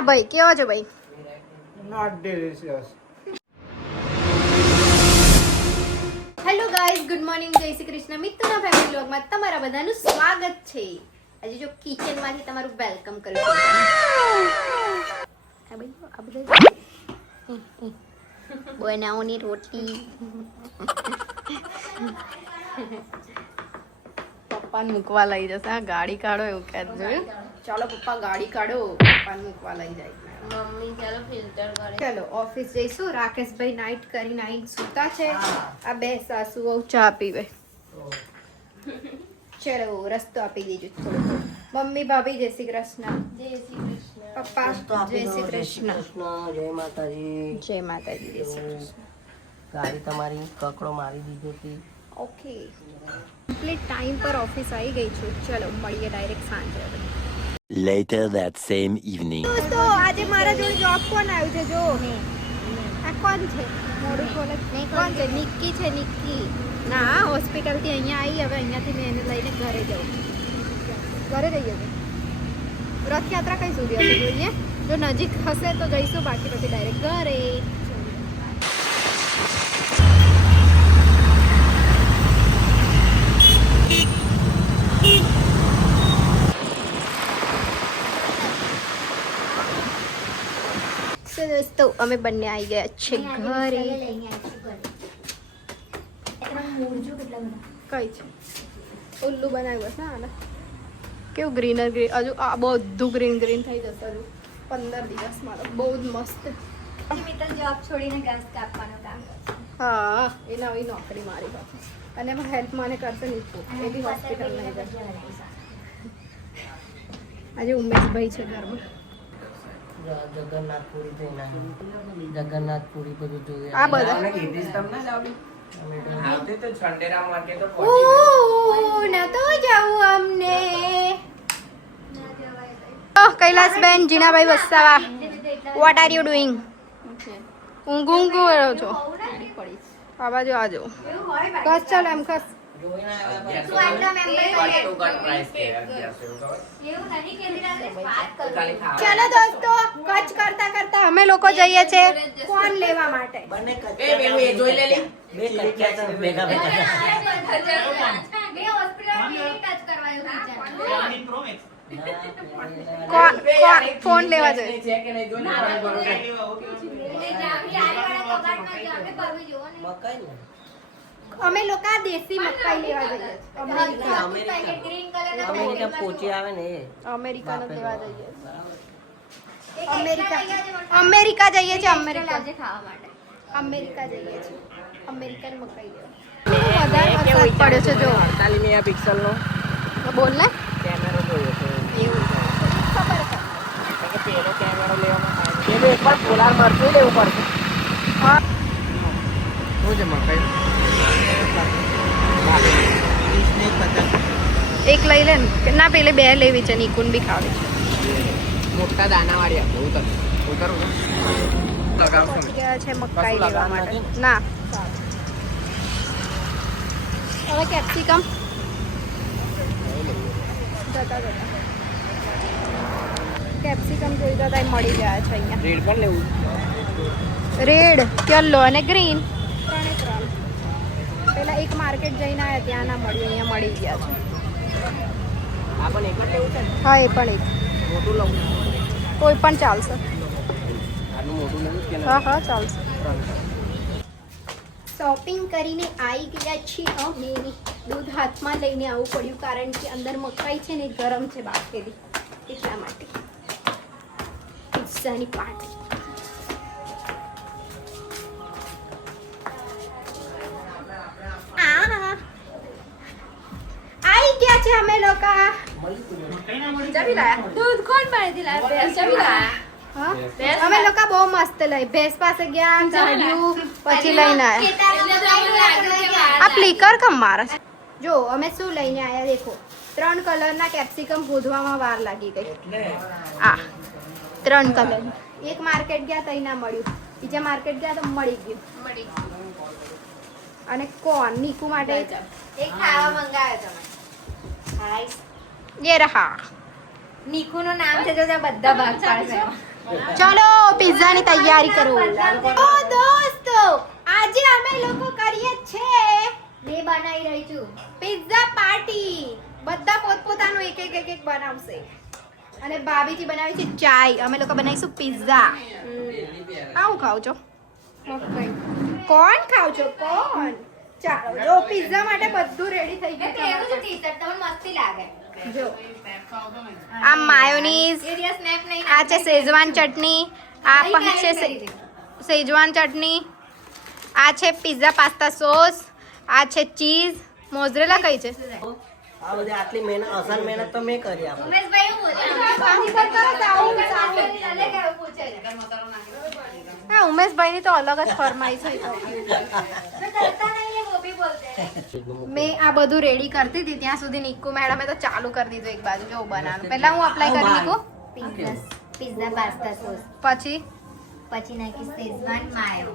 હા ભાઈ કેવો છો ભાઈ? Not delicious. Hello guys, good morning, જય શ્રી કૃષ્ણ. મિત્રોના ફેમિલી વ્લોગમાં તમારા બધાનું સ્વાગત છે. આજે જો કિચનમાંથી તમારું વેલકમ કરું છું. આ બધા બનાવોની રોટલી. પપ્પાને મૂકવા લઈ જશે. આ ગાડી કાઢો એવું કહેજો. ચાલો પપ્પા ગાડી કાઢો, પપ્પાને મૂકવા લઈ જાય. મમ્મી ચાલો ફિલ્ટર કરે. ચલો ઓફિસ જઈશું. રાકેશભાઈ નાઈટ કરીને આવીને સૂતા છે. આ બે સાસુ વહુ ચા પીવે. ચલો રસ્તો આપી દેજો થોડો. મમ્મી ભાભી જય શ્રી કૃષ્ણ. જય શ્રી કૃષ્ણ. પપ્પા જય શ્રી કૃષ્ણ. જય માતાજી. જય માતાજી. જય શ્રી કૃષ્ણ. ગાડી તમારી કકડો મારી દીધી હતી. ઓકે, કમ્પ્લીટ ટાઈમ પર ઓફિસ આવી ગઈ છું. ચલો મળીએ ડાયરેક્ટ સાંજે. Later that same evening. દોસ્તો આજે મારા જોડે જોબ કોણ આવ્યું છે? જો આ કોણ છે? મોડું ખોલે. કોણ છે? નિક્કી છે. નિક્કી ના, હોસ્પિટલથી અહીંયા આવી. હવે અહીંયાથી મેં એને લઈને ઘરે જાઉં. ઘરે રહીએ છીએ. રથયાત્રા કઈ સુધી હશે જોઈએ. જો નજીક હશે તો જઈશું, બાકી પછી ડાયરેક્ટ ઘરે. દોસ્તો અમે બંને આવી ગયા છે ઘરે. કઈ છે? ઉલ્લુ બનાવ્યું હશે આને. કેવું ગ્રીનર ગ્રીન. હજુ આ બધું ગ્રીન ગ્રીન થઈ જશે હજુ 15 દિવસમાં. તો બહુ જ મસ્ત. જોબ છોડીને ઘાસ કાપવાનું કામ કરશે. હા, એ નવી નોકરી મારી પાસે. અને એમાં હેલ્પ મને કરશે નીકુ. એ બી હોસ્પિટલ નહીં જશે. આજે ઉમેશભાઈ છે ઘરમાં. જગન્નાથપુરી થઈને જગન્નાથપુરી બધું જોઈએ. આ બધા કીધીશ તમને જ આવડી. આવતી તો છંડેરા માટે તો ઓ નતો જાવું અમને. Kailasben, Jinabhai Vasava, what are you doing? ઊંઘ કરો છો? આ બાજુ આજો. કસ ચાલો એમ કસ. જોઈને ચલો દોસ્તો, કચ કરતા કરતા અમે લોકો જઈએ છે ફોન લેવા માટે. બંને જોઈ લે બે કચ્ચા છે ભેગા ભેગા. ફોન લેવા જોઈએ. છે કે નહીં જોઈ લે. મકાઈ ને અમે લોકો આ દેશી મકાઈ લેવા જઈએ છીએ. અમેરિકા પોચી આવે ને એ અમેરિકાનો લેવા જઈએ છીએ. અમેરિકા જઈએ છીએ. અમેરિકા ખાવા માટે. અમેરિકા જઈએ છીએ. અમેરિકન મકાઈ લેવા. વધારે વરસાદ પડ્યો છે જો. 48 મેગાપિક્સલ નો બોલ ને. કેમેરો જોયો છે. એવું ખબર છે. કે પેલો કેમેરો લેવામાં આવે એ એકવાર પોલાર મરચું લેવું પડશે. હા, શું છે મકાઈ? એક લઈ લે ને. ના, પેલે બે લેવી છે. નિકુન બી ખાવી છે. મોટા દાનાવાળી આપો. ઉતરું પહોંચી ગયા છે મકાઈ લેવા માટે. ના, હવે કેપ્સિકમ જતા કેપ્સિકમ જોઈતા હતા, મળી ગયા છે અહીંયા. રેડ પણ લેવું. રેડ, યલો અને ગ્રીન ત્રણે ત્રણ. પેલા એક માર્કેટ જઈને આવ્યા, ત્યાં ના મળ્યું, અહીંયા મળી ગયા છે. આ પણ એક જ લેવું છે ને? હા, એ પણ એક. મોટું લઉં. કોઈ પણ ચાલશે. આનું મોટું લેવું કે હા હા, ચાલશે. શોપિંગ કરીને આવી ગયા છીએ અમે. દૂધ હાથમાં લઈને આવવું પડ્યું, કારણ કે અંદર મકાઈ છે ને ગરમ છે બાફેલી, એટલા માટે. પિઝાની પાર્ટી. આવી ગયા છે અમે લોકો. જમી લાયા દૂધ કોણ પાણીથી લાવે? ભેંસ જમી લાયા. હા, અમે લોકો બહુ મસ્ત લઈ. ભેંસ પાસે ગયા, કાઢ્યું, પછી લઈને આવ્યા. આ ફ્લિકર કમ મારે છે? જો અમે શું લઈને આવ્યા દેખો. 3 કલરના કેપ્સિકમ શોધવામાં વાર લાગી ગઈ. આ 3 કલર. એક માર્કેટ ગયા તો ના મળ્યું, બીજા માર્કેટ ગયા તો મળી ગયું. અને કોણ નીકુ માટે એક ખાવા મંગાવ્યો તમે. હાય. ये रहा. નીકુનું નામ છે જો ત્યાં બધા ભાગ પાડશે. ચલો પિઝાની તૈયારી કરો ઓ દોસ્તો આજે અમે લોકો કરીએ છે બે બનાવી રહી છું. Pizza party. બધા પોતપોતાનું એક એક બનાવશે અને ભાભીજી બનાવી છે ચાય. અમે લોકો બનાવીશું પિઝા. આવું ખાવ છો? કોણ ખાવ છો? કોણ? ચાલો જો પિઝા માટે બધું રેડી થઈ મેં પહેર્યું છે ગયું. ટી-શર્ટ, તમને મસ્તી લાગે. જો આ માયોનીઝ, એ દિવસ સ્નેપ નહીં આ છે શેઝવાન ચટણી, આ નહીં પણ છે કરી દીધી. શેઝવાન ચટણી, આ છે પિઝા પાસ્તા સોસ, આ છે ચીઝ. મોઝરેલા કઈ છે? આ બધી આટલી મહેનત અસલ મહેનત તો મેં કરી આપણે. ઉમેશભાઈ હું અલે કેવું પૂછે છે. હા ઉમેશભાઈની તો અલગ જ ફરમાઈશ હોય તો. तो डरता नहीं है वो भी बोलते हैं. મેં આ બધું રેડી કરતી હતી ત્યાં સુધી નિક્કુ મેડમે તો ચાલુ કરી દીધું એક બાજુ જો બનાવવાનું. પહેલા હું અપ્લાય કરી નિક્કુ, પિઝા પાસ્તા સોસ, પછી પછી નાખી શેઝવાન માયો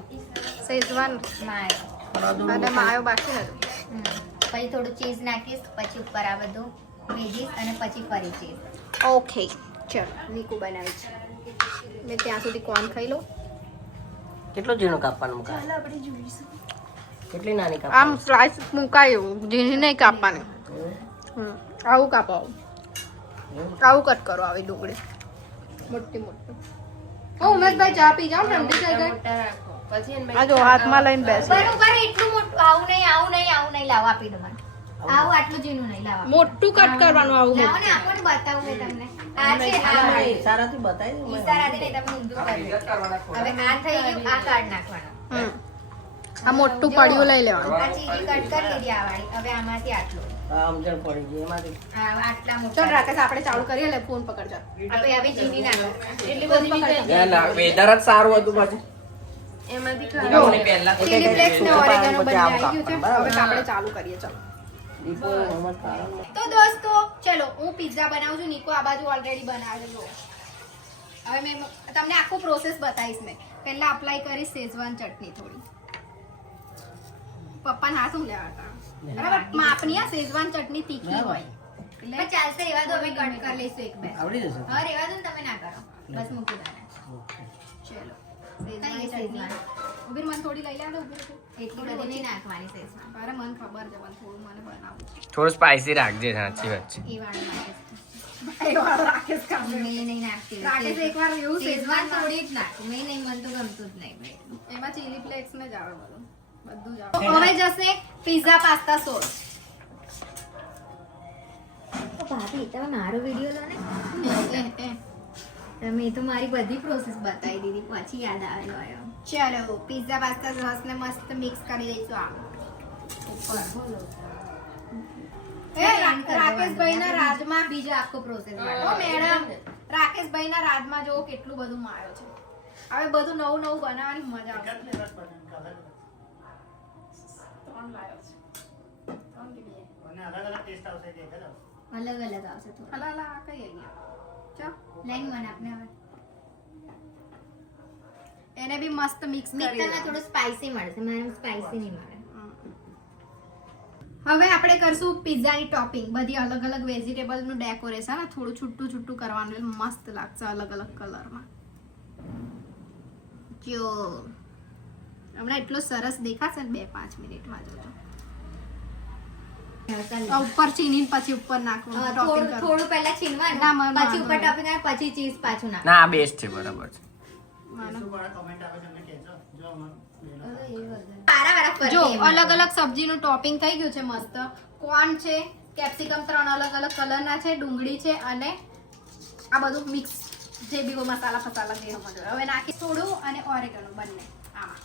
શેઝવાન અને માયો બાકી હતું. પછી થોડું ચીઝ નાખીશ, પછી ઉપર આ બધું વેજીસ અને પછી ફરી ચીઝ. ઓકે ચલો નિક્કુ બનાવે છે. મેં ત્યાં સુધી કોણ ખાઈ લઉં. કેટલું ઝીણું કાપવાનું મુકા? કેટલી નાની આમ કાપવાની? સ્લાઇસ મુકાય એવું ઝીણી નહીં કાપવાની. આવું કાપાવું, આવું કટ કરો. આવી ડુંગળી મોટી મોટી. ઓ ઉમેશભાઈ ચા પી જાઓ, ઠંડી થઈ ગઈ. આ જો હાથમાં લઈને બેસે. બરોબર એટલું મોટું આવું નહીં લાવો આપી દો મને. આવું આટલું ઝીણું નહીં લાવો. મોટું કટ કરવાનું. આવું લાવો ને આપો ને બતાવું મેં તમને. આ છે આ આ ઈશારાથી બતાવી દઉં. ઈશારાથી નહીં તમે ઊંધું કર્યું. હવે આ થઈ ગયું, આ કાઢ નાખવાનું. હમ. આ મોટું પડ્યું લઈ લેવાનું. આ ચીરી કટ કરી લીધી આ વાળી. હવે આમાંથી આટલું. આ સમજણ પડી ગઈ એમાંથી. આટલા ચલ મોટા. રાકેશ આપણે ચાલુ કરીએ. લે ફોન પકડજો. આપણે હવે ચીની નાખો. એટલી બધી વેધર જ સારું હતું પાછું. જો પહેલા ચીલી ફ્લેક્સ ને ઓરેગાનો બંને આમ આવી ગયું છે. કાપવાનું, હવે આપણે ચાલુ કરીએ. ચલો દીપો મોહમ્મદ કારણ તો દોસ્તો ચલો હું પિઝા બનાવું છું. નિકો આ બાજુ ઓલરેડી બનાવે છે. હવે મેં તમને આખો પ્રોસેસ બતાવીશ. મેં પહેલા અપ્લાય કરીશ શેઝવાન ચટણી થોડી. પપ્પાના હાથ હું લેવાતા બરાબર માપની. આ શેઝવાન ચટણી તીખી હોય પણ ચાલશે, રેવા દો, અમે કટ કરી લઈશું એક બે. આવડી જશે. હા રેવા દો ને, તમે ના કરો, બસ મૂકી દો. ચલો કઈ શેઝવાન શેઝવાન? ચટણી ઉભી મને થોડી લઈ લેજો. ઉભી રહો. એટલી બધી નહીં નાખવાની શેઝવાન. અરે મને ખબર છે પણ થોડું મને બનાવવું છે. થોડું સ્પાઈસી રાખજે, સાચી વાત છે. એ વાળું નાખીશ. એ વાર રાકેશ કામ મેં નહીં નાખતી. રાકેશ એકવાર એવું શેઝવાન શેઝવાન થોડી જ નાખું. મેં નહીં, મને તો ગમતું જ નહીં ભાઈ. એમાં ચીલી ફ્લેક્સ ને જ આવે બધું જ આવે. હવે જશે પિઝા પાસ્તા સોસ. તો ભાભી તમે મારો વિડીયો લો ને. તમે તો મારી બધી પ્રોસેસ બતાવી દીધી, પછી યાદ આવેલો આવ્યો. ચલો પિઝા પાસ્તા સોસ ને મસ્ત મિક્સ કરી દઈશું. આ ઉપર બોલો. રાકેશભાઈ ના રાજમાં બીજો આખો પ્રોસેસ ઓ મેડમ રાકેશભાઈ ના રાજમાં જો કેટલું બધું માયો છે. હવે બધું નવું નવું બનાવવાની મજા આવશે. ત્રણ લાયો છે. ત્રણ લીધે. અલગ અલગ આવશે થોડું. હલા આ કઈ અહીંયા ચા લાઈન મને આપને હવે. એને બી મસ્ત મિક્સ કરી મિક્સરમાં દેવાનું. થોડું સ્પાઈસી મળશે, મારે સ્પાઈસી નહીં મળે. હવે આપણે કરશું પિઝાની ટોપિંગ. બધી અલગ અલગ વેજીટેબલ નું ડેકોરેશન. થોડું છૂટું છૂટું કરવાનું એટલે મસ્ત લાગશે અલગ અલગ કલરમાં. જો હમણાં એટલો સરસ દેખાશે ને 2-5 મિનિટમાં જોજો. આ ઉપર ચીની પછી ઉપર નાખવાનું ટોપિંગ થોડું કરવાનું. થોડું પહેલા છીનવાનું, ના, મને પછી ઉપર વાંધો ટોપિંગ આવે, પછી ચીઝ પાછું નાખવાનું. ના આ બેસ્ટ છે, બરાબર છે. પારા જો ફરતી એમાં. અલગ અલગ સબ્જીનું ટોપિંગ થઈ ગયું છે મસ્ત. કોર્ન છે, કેપ્સિકમ 3 અલગ અલગ કલરના છે, ડુંગળી છે અને આ બધું મિક્સ જે બી મસાલા ફસાલા જે સમજો. હવે નાખી થોડું અને ઓરેગાનો બંને આમાં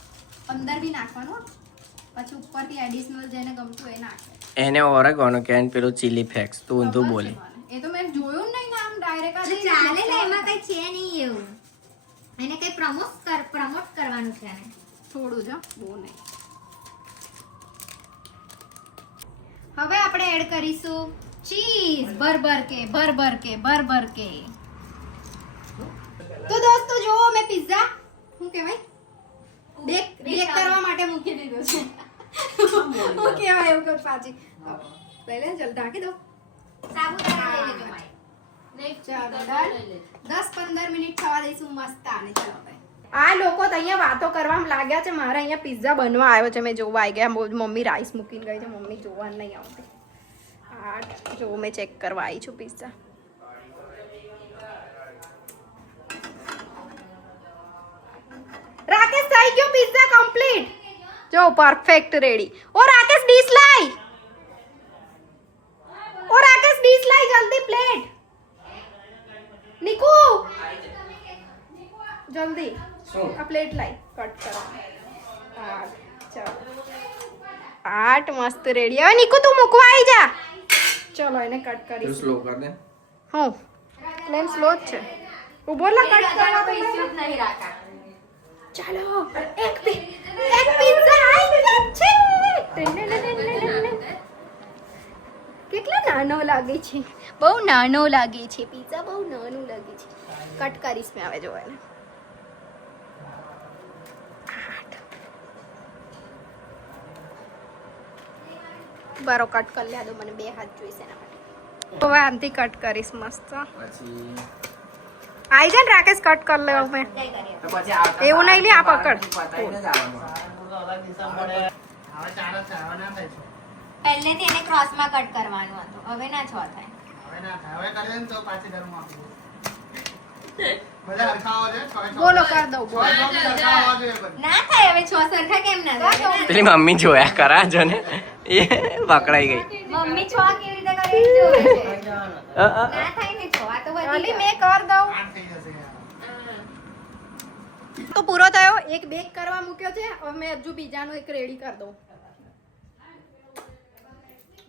અંદર બી નાખવાનું. પછી ઉપરથી એડિશનલ જેને ગમતું એ નાખે. એને ઓરેગોનો કે પેલું ચીલી ફ્લેક્સ તું ઊંધું બોલી. એ તો મેં જોયું જ નહીં ને આમ ડાયરેક્ટ અરે ચાલે ને, એમાં કઈ છે નહીં એવું. એને કઈ પ્રમોટ કરવાનું છે ને. થોડું જ બહુ નહીં. હવે આપણે એડ કરીશું ચીઝ. ભર કે તો દોસ્તો જો મેં પિઝા શું કહેવાય બેક કરવા માટે મૂકી દીધો છે. હું કહેવાય એવું કર પાછી પહેલે જલ ઢાંકી દો. સાબુદાણા લઈ લેજો માય. ચાલો ડન. 10-15 15 મિનિટ થવા દઈશું મસ્ત આને. ચલો હવે આ લોકો તો અહીંયા વાતો કરવામાં લાગ્યા છે. મારે અહીંયા પિઝા બનવા આવ્યો છે. મેં જોવા આવી ગયા. મમ્મી રાઈસ મૂકીને ગઈ છે. મમ્મી જોવા નહીં આવતી. જો મેં ચેક કરવા આવી છું પિઝા. રાકેશ થઈ ગયો પિઝા કમ્પ્લીટ. જો પરફેક્ટ રેડી. ઓ રાકેશ ડીશ લાઈ. ઓ રાકેશ ડીશ લાઈ જલ્દી પ્લેટ. નિકુ જલ્દી આ પ્લેટ લાઈ કટ કરો. ચાલો 8 મસ્ત રેડી. હવે નિકુ તું મૂકવા આવી જા. ચલો એને કટ કરી. સ્લો કર દે. હું પ્લેન સ્લો જ છે. ઉભો લા કટ કરવા તો ઇશ્યુઝ નહીં રાખા. ચાલો એક પિઝા આવી ગયો છે. કેટલા નાનો લાગે છે. બહુ નાનો લાગે છે પિઝા. બહુ નાનું લાગે છે. કટ કરીશ મેં હવે જો એને. બારો કટ કરી લે દો. મને 2 હાથ જોઈશે એના માટે. હવે આમથી કટ કરીશ મસ્ત. પછી આઈ જા ને રાકેશ કટ કરી લેવા મેં. તો પછી આવતા એવું નહીં લે આ પકડ. પતાઈને જ આવવાનું. પહેલેથી એને ક્રોસમાં કટ કરવાનું હતું. હવે ના 6 થાય. બોલો કર દઉં. બોલો. ના થાય હવે 6 સરખા કેમ ના થાય? પેલી મમ્મી જોયા કરા જો ને એ પકડાઈ ગઈ. મમ્મી 6 કેવી રીતે કરી જોવે છે? ના થાય ને 6. આ તો અલી બધી મેં કર દઉં. તો પૂરો થયો. એક બેક કરવા મૂક્યો છે. હવે મેં હજુ બીજાનું એક રેડી કરી દઉં.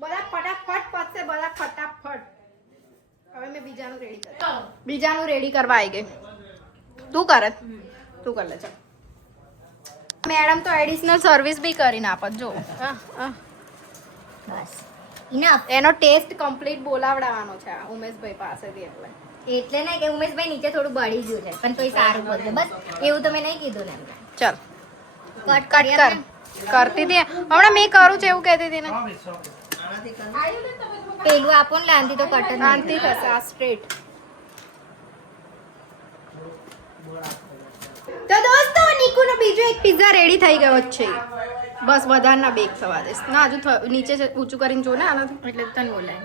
બધા ફટાફટ પતશે. બધા ફટાફટ. હવે મેં બીજાનું રેડી કરી. બીજાનું રેડી કરવા આવી ગઈ. તું કરે. તું કર લે ચાલ. મેડમ તો એડિશનલ સર્વિસ બી કરીને આપત જો. બસ ઇનફ. એનો ટેસ્ટ કમ્પ્લીટ બોલાવડાવવાનો છે આ ઉમેશભાઈ પાસેથી. એટલે ને કે ઉમેશભાઈ નીચે થોડું બળી ગયું છે પણ તોય સારું બોલશે. બસ એવું તો મેં નહીં કીધું ને. ચાલ કટ કટ કર. કરતી હતી હમણાં મેં કરું છું એવું કહેતી હતી ને. પેલું આપો ને લાંતી તો કટ જ નહીં. શાંતિ થશે આ સ્ટ્રેટ. તો દોસ્તો નિકુનો બીજો એક પિઝા રેડી થઈ ગયો જ છે. બસ વધારના બેક થવા દેસ. ના હજુ નીચે ઊંચું કરીને જો ને આનાથી. એટલે તને બોલાય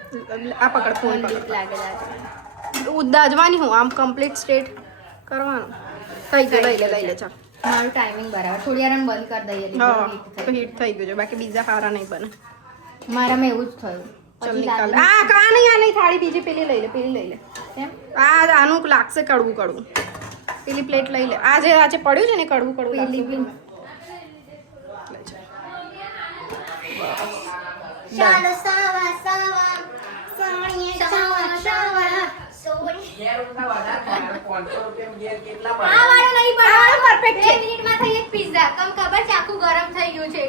આ પકડ ફોન બીક લાગે છે. દાજવાની હું આમ કમ્પ્લીટ સ્ટ્રેટ કરવાનું. થઈ ગયું. લઈ લે ચાલ. મારું ટાઈમિંગ બરાબર. થોડી વાર એમ બંધ કરી દઈએ. હા હીટ થઈ ગયું છે. બાકી બીજા સારા નહીં બને. મારામાં એવું જ થયું. ચલ પછી નિકાલ. લાગે. આ નહીં થાળી બીજી પેલી લઈ લે. કેમ? આનું લાગશે કડવું. પેલી પ્લેટ લઈ લે. આજે પડ્યું છે ને કડવું પેલી લાગશે. ચાલો સાવા સાવા સોણીએ સાવા સાવા સોણી. ઘેર ઉઠા વધારે ખાવાનું. 500 રૂપિયા ઘેર કેટલા આ પડે? વાળો નહીં આ વાળો બરાબર. perfect છે. 2 મિનિટમાં થઈ એક પિઝા. કમ ખબર છે આખું ગરમ થઈ ગયું છે.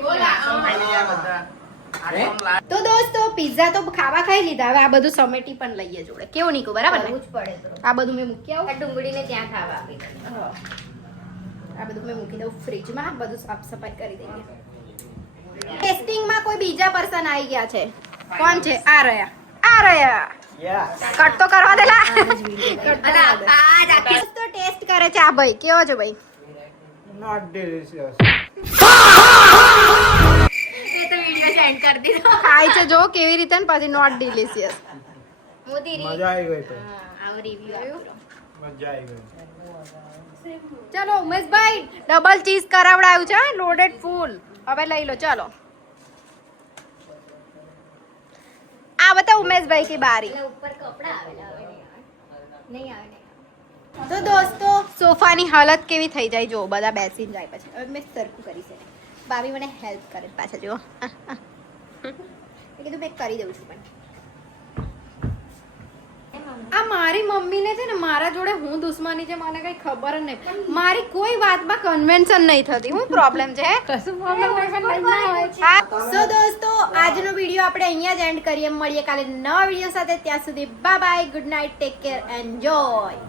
તો દોસ્તો પિઝા તો ખાવા ખાઈ લીધા. હવે આ બધું સમેટી પણ લઈએ જોડે. કેવું નીકળું બરાબર ને? કરવું જ પડે તો. આ બધું મેં મૂકી આવું. આ ડુંગળીને ત્યાં ખાવા આપી દે. આ બધું મેં મૂકી દઉં ફ્રીજમાં. બધું સાફ સફાઈ કરી દઈએ. ટેસ્ટિંગમાં કોઈ બીજા પર્સન આવી ગયા છે. કોણ છે? આ રહ્યા. કટ તો કરવા દેલા. તો ટેસ્ટ કરે છે આ ભાઈ. કેવો છે ભાઈ? Not delicious. એ તો વિડિયો સેન્ડ કરી દીધો. ખાય છે જો કેવી રીતે ને પછી નોટ ડિલિશિયસ. મોદી રી. મજા આવી ગઈ તો. આવું રિવ્યુ આપ્યો. મજા આવી ગઈ. ચલો ઉમેશભાઈ ડબલ ચીઝ કરાવડાવ્યું છે. લોડેડ ફૂલ. હવે લઈ લો ચલો. આ બતા ઉમેશભાઈ की बारी. એટલે ઉપર કપડા આવેલા હવે નહીં આવે. તો દોસ્તો સોફાની હાલત કેવી થઈ જાય જો બધા બેસીને જાય પછી. હવે મેં સરખું કરી છે. ભાભી મને હેલ્પ કરે પાછા જો. કીધું મેં કરી દઉં છું પણ આ મારી મમ્મીને છે ને મારા જોડે હું દુશ્મની છે મને કઈ ખબર જ નહીં. મારી કોઈ વાતમાં કન્વેન્શન નહીં થતી. હું પ્રોબ્લેમ છે? સો દોસ્તો આજનો વિડીયો આપણે અહીંયા જ એન્ડ કરીએ. મળીએ કાલે નવા વિડીયો સાથે. ત્યાં સુધી bye bye. Good night. Take care. Enjoy.